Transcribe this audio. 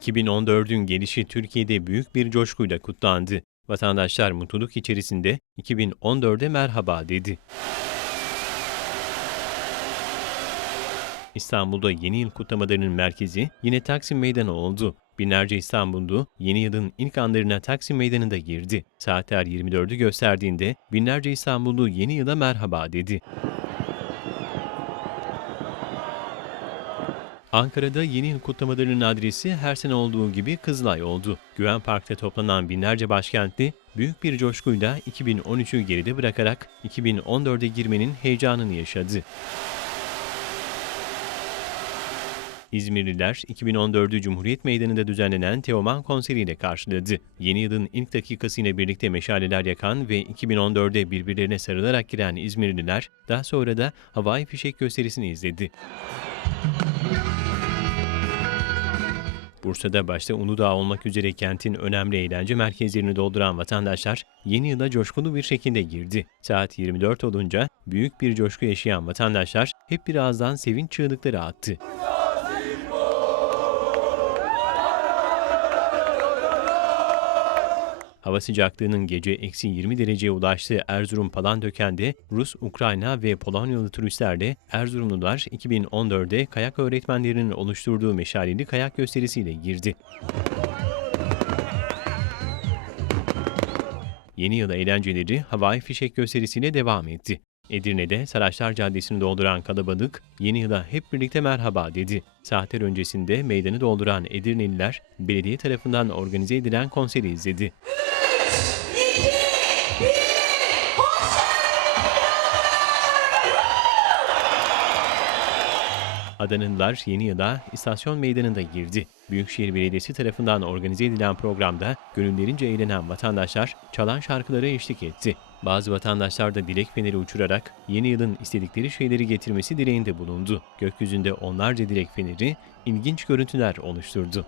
2014'ün gelişi Türkiye'de büyük bir coşkuyla kutlandı. Vatandaşlar mutluluk içerisinde 2014'e merhaba dedi. İstanbul'da yeni yıl kutlamalarının merkezi yine Taksim Meydanı oldu. Binlerce İstanbullu yeni yılın ilk anlarına Taksim Meydanı'nda girdi. Saatler 24'ü gösterdiğinde binlerce İstanbullu yeni yıla merhaba dedi. Ankara'da yeni yıl kutlamalarının adresi her sene olduğu gibi Kızılay oldu. Güven Park'ta toplanan binlerce başkentli büyük bir coşkuyla 2013'ü geride bırakarak 2014'e girmenin heyecanını yaşadı. İzmirliler 2014'ü Cumhuriyet Meydanı'nda düzenlenen Teoman konseriyle karşıladı. Yeni yılın ilk dakikasıyla birlikte meşaleler yakan ve 2014'e birbirlerine sarılarak giren İzmirliler daha sonra da havai fişek gösterisini izledi. Bursa'da başta Uludağ olmak üzere kentin önemli eğlence merkezlerini dolduran vatandaşlar yeni yıla coşkulu bir şekilde girdi. Saat 24 olunca büyük bir coşku yaşayan vatandaşlar hep bir ağızdan sevinç çığlıkları attı. Hava sıcaklığının gece eksi 20 dereceye ulaştığı Erzurum Palandöken'de Rus, Ukrayna ve Polonyalı turistlerle Erzurumlular 2014'de kayak öğretmenlerinin oluşturduğu meşaleli kayak gösterisiyle girdi. Yeni yıl eğlenceleri havai fişek gösterisiyle devam etti. Edirne'de Saraçlar Caddesi'ni dolduran kalabalık yeni yıla hep birlikte merhaba dedi. Saatler öncesinde meydanı dolduran Edirneliler belediye tarafından organize edilen konseri izledi. Adanınlar yeni yıla istasyon meydanında girdi. Büyükşehir Belediyesi tarafından organize edilen programda gönüllerince eğlenen vatandaşlar çalan şarkılara eşlik etti. Bazı vatandaşlar da dilek feneri uçurarak yeni yılın istedikleri şeyleri getirmesi dileğinde bulundu. Gökyüzünde onlarca dilek feneri ilginç görüntüler oluşturdu.